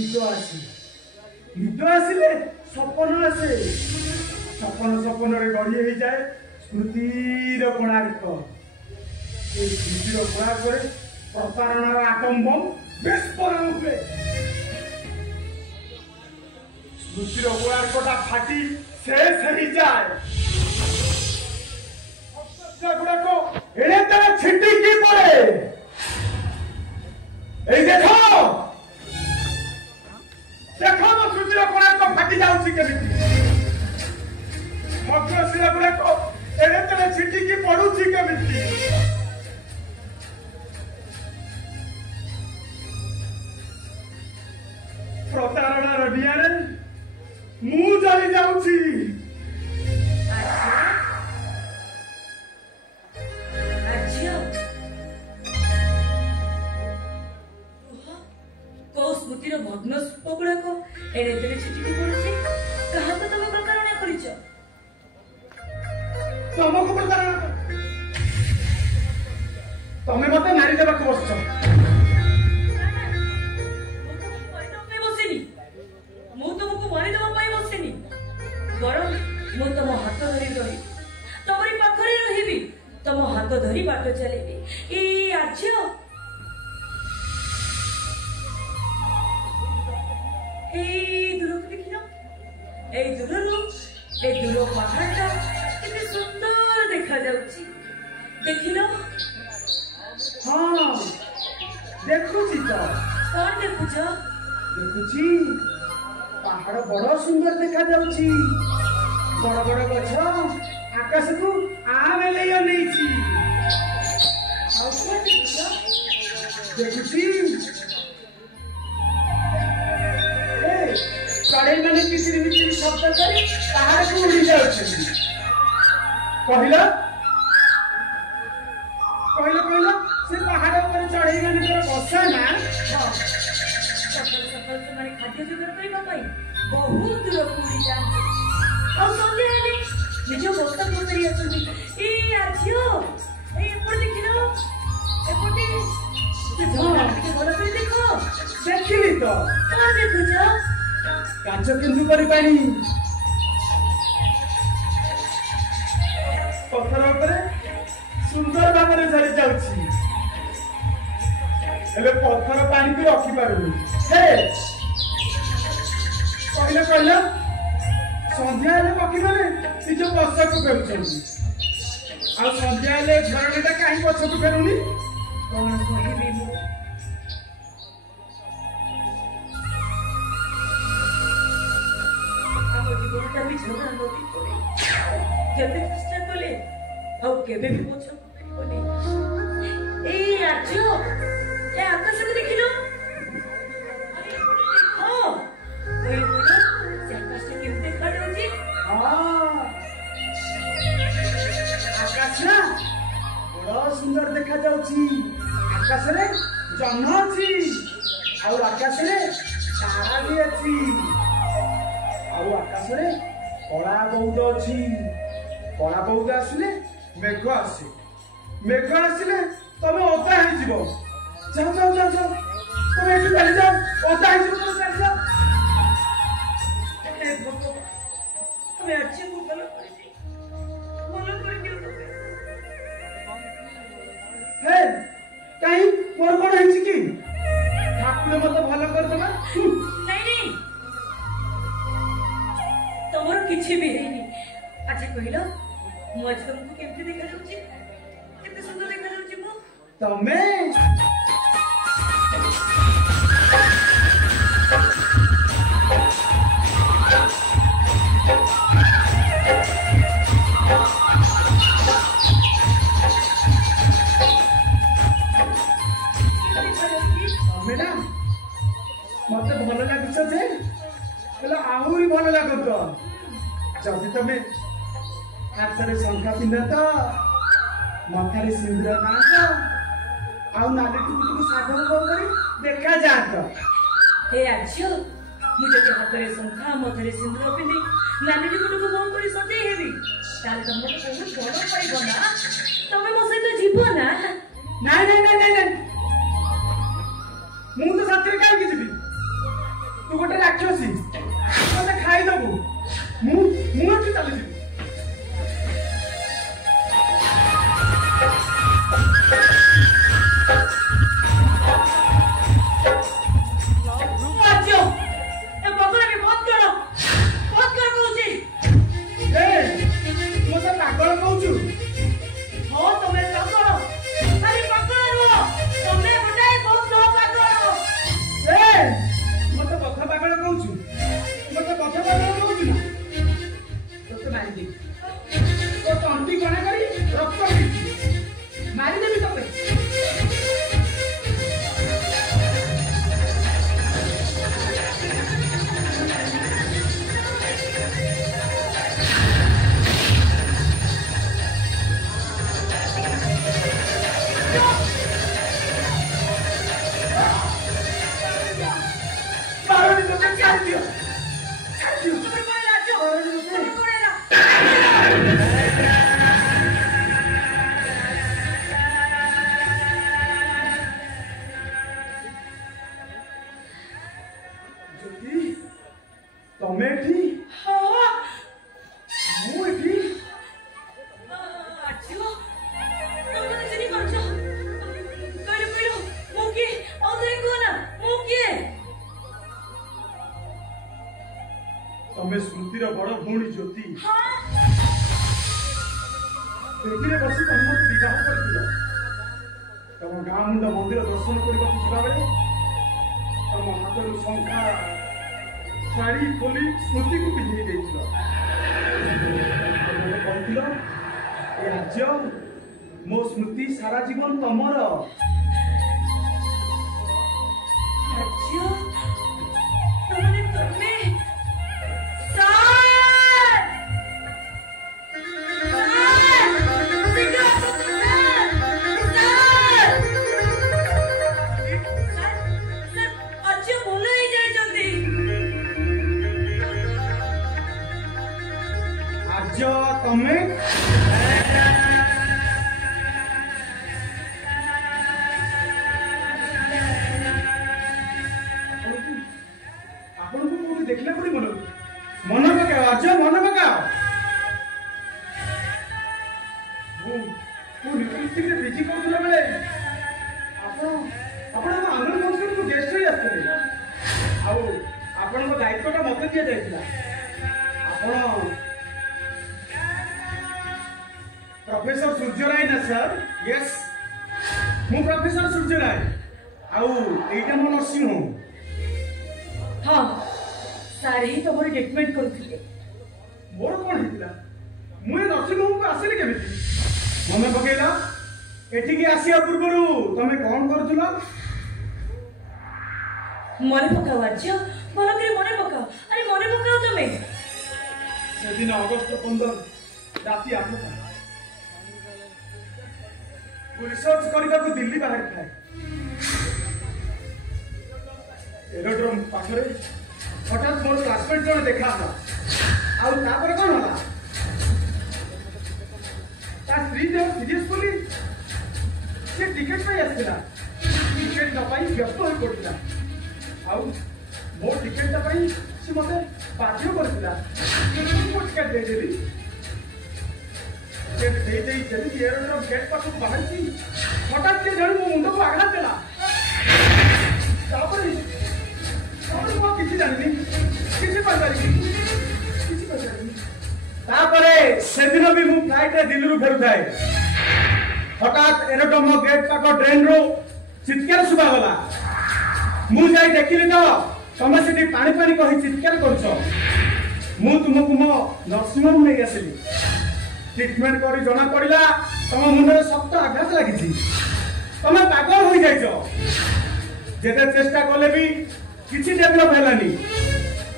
निद आसे निद आसिले सपन आसे सपन सपन गढ़ी हो जाए स्मृतिर कोणार्क स्मृतिर कोणार्क प्रतारणार आटम बम विस्फोरण हुए स्मृतिर कोणार्कटा फाटी शेष हो जाए गुड़ाक एड़े तेरे छिटिकी पड़े देखो देखो मो स्मृतिर कोणार्क फाटी जाउछि केमिति भग्नशिला गुड़ाक एड़े तेरे छिटिकी पड़ुछि केमिति प्रतारणार निआरे मु जली जाउछि स्मृतिर भग्न स्तूप गुड़ाक एड़े तेरे छिटिकी पड़ुछि कहा तो तुम प्रतारणा करिछ तुमको प्रतारणा तमे मते मारी देबाक बसछ मु तुमको मारी देबा पाई बसिनी बरं मु तुम हाथ धरी रही तमरी पाखरे रहिबी तुम हाथ धरी बाट चलेबी ए आज्य दूर पहाड़ केते सुंदर देखा जाउची देखिलो हां देखुची तो कोन देखुछ देखुची पहाड़ बड़ सुंदर देखा जाउची बड़ बड़ गछ आकाश को आमे लेय नैची आउ को देखुची चढ़ई मैंने किसी मिचिरी शब्द करी पहाड़ को उड़ी जाउछी कहला कहला कहला से पहाड़ ऊपर चढ़ई मैंने तोर बसा ना सफल सफल तुम्हारे खाद्य जोगाड़ करबा पाई बहुत दूर उड़ी जाए और संगे आले निज बस्ता पकड़ी आछी ए आछियो ए ऊपर देखिलो एपटे भल कर देखो देखिली तो कौन देखुछ काच केन्दु करी पानी पत्थर ऊपर सुंदर भाव में झरी जाउछी हेले पत्थर पानी को रखी पारुनी हे कहले कहले संध्या हेले पक्षी माने निज बसा को फेरुछन्ती आ संध्या हेले झरणीटा काहे पछ को फेरुनी कौन कहबी मु जीवनटा भी झगड़ा नदी पड़े केते चेष्टा कले आउ केबे भी पछ परिबनी ए आज्य ए आकाश को देखिलो अरे देखो ओए बोलो से आकाश के देखा जाउची आकाश ना बड़ सुंदर देखा जाउची आकाश रे जह्न अछि आ आकाश रे तारा भी अछि आकाश रे कला बहुत अच्छी कला बहुत आसिले मेघ आसे मेघ आसिले तमे ओदा हो जीवो जाओ जाओ जाओ जाओ तमे एठू चली जाओ ओदा हो जीवो तमे चली जाओ ए भगवान तमे अच्छे को भलो कर दियो तमे हे काई मोर कोन हिची की ठाकुर मते भलो कर दमा नहीं तमर किछि भी हेनी अच्छा कहिलो मु आज तुमको केमते देखा जाउची केते सुंदर देखा जाउची मु तमे मैडम मते भलो लागिछ जे बोला आहुरी भलो लागत जदि तमे हाथरे शंखा पिंध तो मथारे सिंदूर नाच आउ नाली टुकु साधन करी देखा जात हे आज्य मुझे हाथरे शंखा मथारे सिंदूर पिंधि नाली टुकु बम करी सजई हेबी ताले तमको बहुत बड़ पाइबो ना तमे मो सहित जीवो ना नहीं नहीं नहीं नहीं नहीं मु तो साथी काहे की जीबी ରାକ୍ଷସୀ ମତେ ଖାଇଦବୁ ମୁଁ ଏଠି ଚାଲିଯିବି। स्मृतिर बड़ भौणी ज्योति बसी तुम मत विवाह कर तुम गाँ मुंड मंदिर दर्शन करने जावा बेले तुम हाथ शंखा शाढ़ी खोली स्मृति को पिंधे कहल आज मो स्मृति सारा जीवन तमर तमें आपन को देखला पड़ी मन पकाओ आज मन पकाओ लिपस्टिक रे बिजी करथला बेले आपण आनंद फंक्शन को गेस्ट ही आस्ते आउ आपण को दायित्वटा मते दिया जायतिला आपण प्रोफेसर सूर्यराय ना सर यस मु प्रोफेसर सूर्यराय आउ एटा मो नर्सिंग होम हां सारे ही तमर ट्रीटमेंट करथिले मोर कोन हितला मु ए नर्सिंग होम को आसिले केमिति मन पकेला एठी के आसिया पूर्वरु तमे कोन करथुला मने पकाओ आज बोलो के मने पकाओ अरे मने पकाओ तमे से दिन अगस्त 15 राती 8 रिसर्च करने को दिल्ली बाहर था एरोड्रोम पाखरे हठात मोर क्लासमेट जन देखा आउ तापर कोन होला ता स्त्री जब सीरियसली से टिकट पे आसला टिकट न पाई व्यस्त हो पड़ता आउ मोर टिकट ता पाई से मते बाध्य करथिला मो टिकट दे देली एरोड्रोम गेट पाखु बाहर हठात के जन मो मुंड को आघात देला किसी जानी किसी तापरे से दिन भी मु फ्लाइट रे दिल्ली रु फेरु थाए हठात एरोड्रोम गेट पाख ट्रेन रो चित्कार सुबा गला मु जाई देखिली तो तमे सेठी पानी पानी कहि चित्कार करछो मु तुमको मो नर्सिंग होम नै आसिली ट्रीटमेंट करी जना पड़िला तम मुंडे शक्त आघात लगी तमे पागल हो जाइछो जेते चेष्टा कले भी किछि डेवलप हेलानी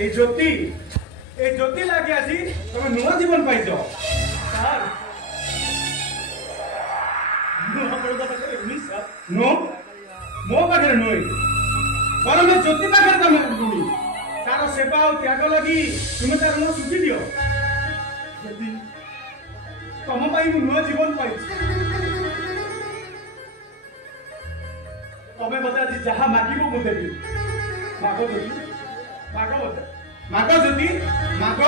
ए ज्योति लागे आसी तमे नुआ जीवन पाइछो सर नो आपण तो पाखरे मिस नो मो पाखरे नोई पर मैं ज्योति पाखरे तमे गुणी तार सेवा और त्याग लगी तुमे तार नो सुझी दियो ज्योति तम पाई मु नुआ जीवन पाइछि तमे बता जी जहा मागिबो मु देबी मागो देबी माग मत माग ज्योति माग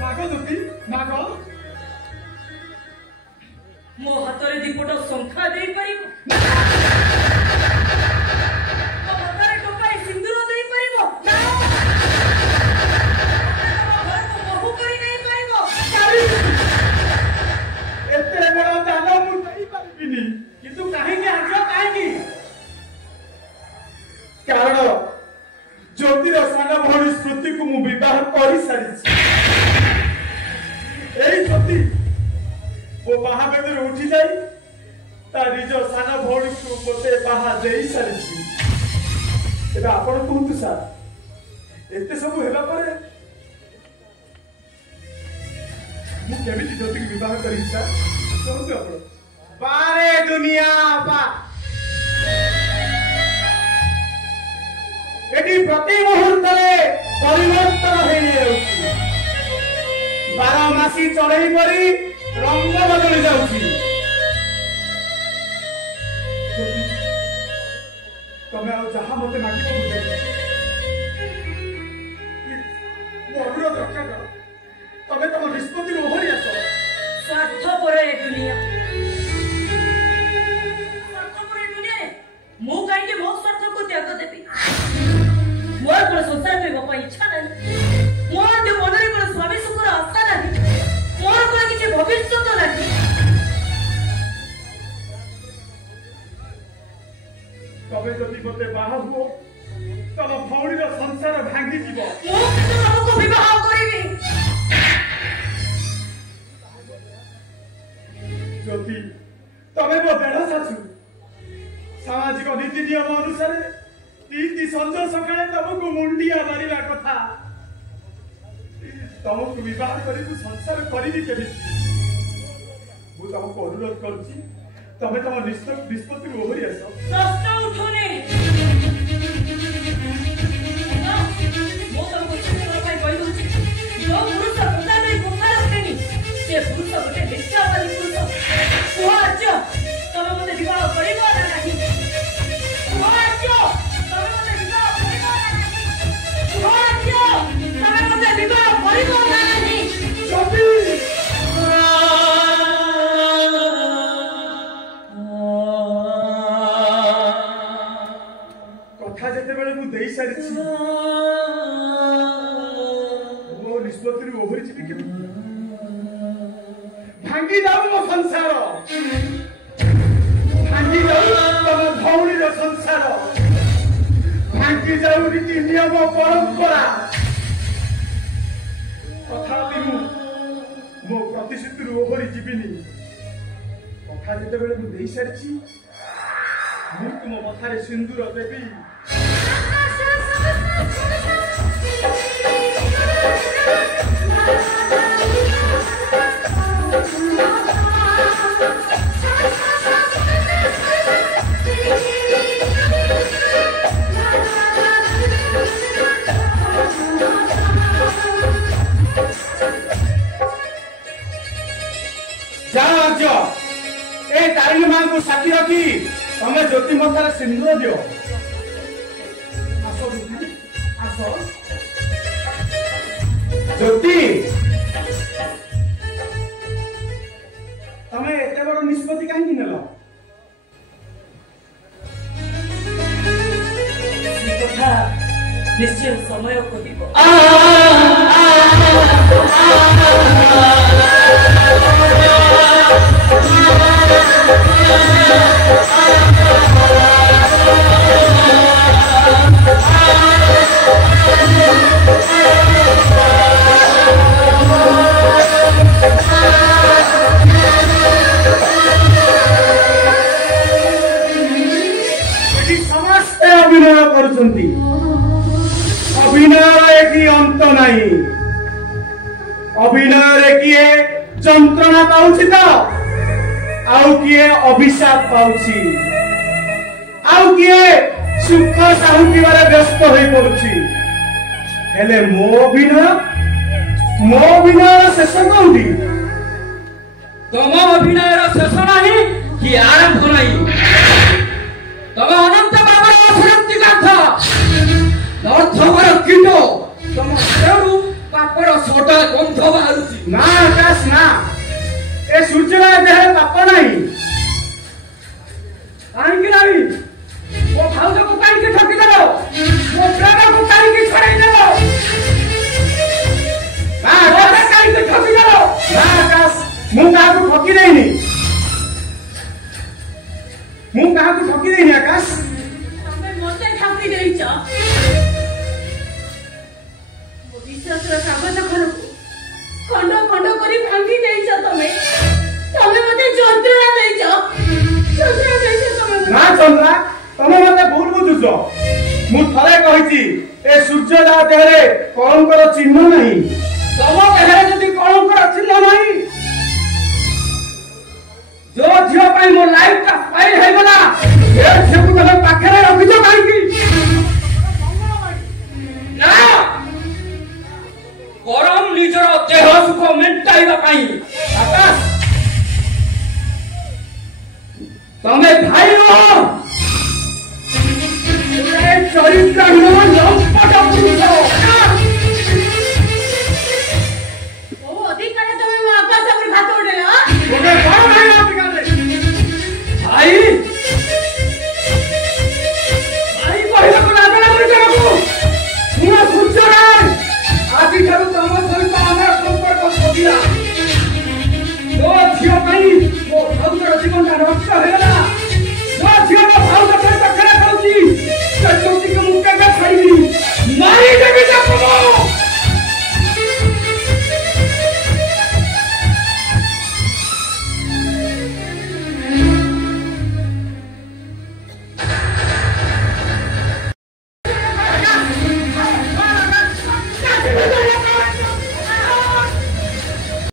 माग ज्योति माग मो हातरे दीपट संख्या दे परिबो मो हातरे टोपाई सिंदूर दे परिबो ना घर को बहु करी नहीं परिबो एते बड़ा दान मु नहीं पारिबिनी किंतु काहे के आजो काहे की कारण ज्योतिर साना भौणी स्मृति को मु विवाह करि सारिछि एई ज्योति वो बाहा बेदर उठी जाई ता निज साना भौणी को मते बाहा देई सारिछि एबा आपण कहतु सर एते सब हेला परे मु केमिति ज्योति के विवाह करि सर कहतु आपण बारे दुनिया बा एटी प्रति मुहूर्त परिवर्तन हो जाउछि 12 मासी चढ़ई परी रंग बदली जाउछि तमे आ जहा मते मागी अनुरोध रक्षा कर तमे तम निष्पत्ति ओहरी आस स्वार्थ पर ए दुनिया मु काहे के मो स्वार्थ को त्याग देबी मोर को संसार में बापा इच्छा नहीं मोर के मन रे को स्वामी सुखर आशा नहीं मोर को किछि भविष्य तो नहीं तबे जदि मते बाहा हो तम भौणी रो संसार भांगी जीवो मु तो हमको विवाह करिबी ज्योति तमे मो बेड़ा सासु सामाजिक नीति नियम अनुसार तीन संज सकाळे तुमको मुंडिया मारिला कथा तुमको विवाह करी संसार करी केमी मु तुमको अनुरोध करुची तमे तम निष्पत्ति ओहरी आस प्रश्न उठुनी मो तुमको चिंता पाई कहि दूची जो पुरुष पता नहीं कोठा रखेनी से पुरुष गोटे निश्चयवादी पुरुष वो आज तमे मते विवाह करिबो ना नहीं वो आज तमे मते विवाह करिबो ना नहीं वो आज तमे मते विवाह करिबो ना नहीं ज्योति कथा जेते बेले मु देई सारिछि मो निष्पत्ति ओहरी छिबी केमी भांगी जाऊ मो संसार भांगी जाऊ तम भौणी रो संसार भांगी जाऊ रीति नियम परंपरा तथापि मो प्रतिश्रुति ओहरी जीविनी कथा जेते बेले मु देई सारिछि मु तुम कथारे सिंदूर देबी ए तारिणी मां को साथी रखी तमे ज्योति मथारे सिंदूर दियो आसो आसो ज्योति तमे एते बड़ निष्पत्ति काहे नेलो कथा निश्चय समय कहिबो समस्त अभिनय करुछंती अभिनय एकी अंत नहीं अभिनय किए যন্ত্রণা পাউছি তো আউ কিয়ে অভিশাপ পাউছি আউ কিয়ে সুখ সাহুকিবারে ব্যস্ত হয়ে পড়ুছি হেলে মো অভিনয় শেষ কোউটি तम अभिनय शेष नहीं कि आरंभ नहीं तम अनंत बाबर असरक्ति गाथ ନା ଆକାଶ ନା, ଏ ସୂର୍ଯ୍ୟର ଦେହରେ ପାପ ନାହିଁ। କାହିଁକି ନାହିଁ? ମୋ ଭାଉଜକୁ କାହିଁକି ଠକିଦେଲ? ମୋ ପ୍ରେମକୁ କାହିଁକି ଛଡ଼େଇଦେଲ? ମୋତେ କାହିଁକି ଠକିଦେଲ? ନା ଆକାଶ, ମୁଁ କାହାକୁ ଠକି ଦେଇନି, ମୁଁ କାହାକୁ ଠକି ଦେଇନି ଆକାଶ। ତମେ ମୋତେ ଠକି ଦେଇଛ। ମୋ ବିଶ୍ୱାସର କାଗଜ ଘରକୁ ଖଣ୍ଡ ଖଣ୍ଡ କରି ଭାଙ୍ଗି ଦେଇଛ ତମେ। ତମେ ମୋତେ ଯନ୍ତ୍ରଣା ଦେଇଛ, ଯନ୍ତ୍ରଣା ଦେଇଛ ତମେ। ନା ଚନ୍ଦ୍ରା, ତମେ ମତେ ଭୁଲ ବୁଝୁଛ। ମୁଁ ଥରେ କହିଛି ଏ ସୂର୍ଯ୍ୟଦା ଦେହରେ କଳଙ୍କର ଚିହ୍ନ ନାହିଁ। ତମ ଦେହରେ ଯଦି କଳଙ୍କର ଚିହ୍ନ ନାହିଁ, ଯୋଉ ଝିଅ ପାଇଁ ମୋ ଲାଇଫଟା ସ୍ପାଇଲ ହେଇଗଲା, ଏ ଝିଅକୁ ତମେ ପାଖରେ ରଖିଛ କାହିଁକି?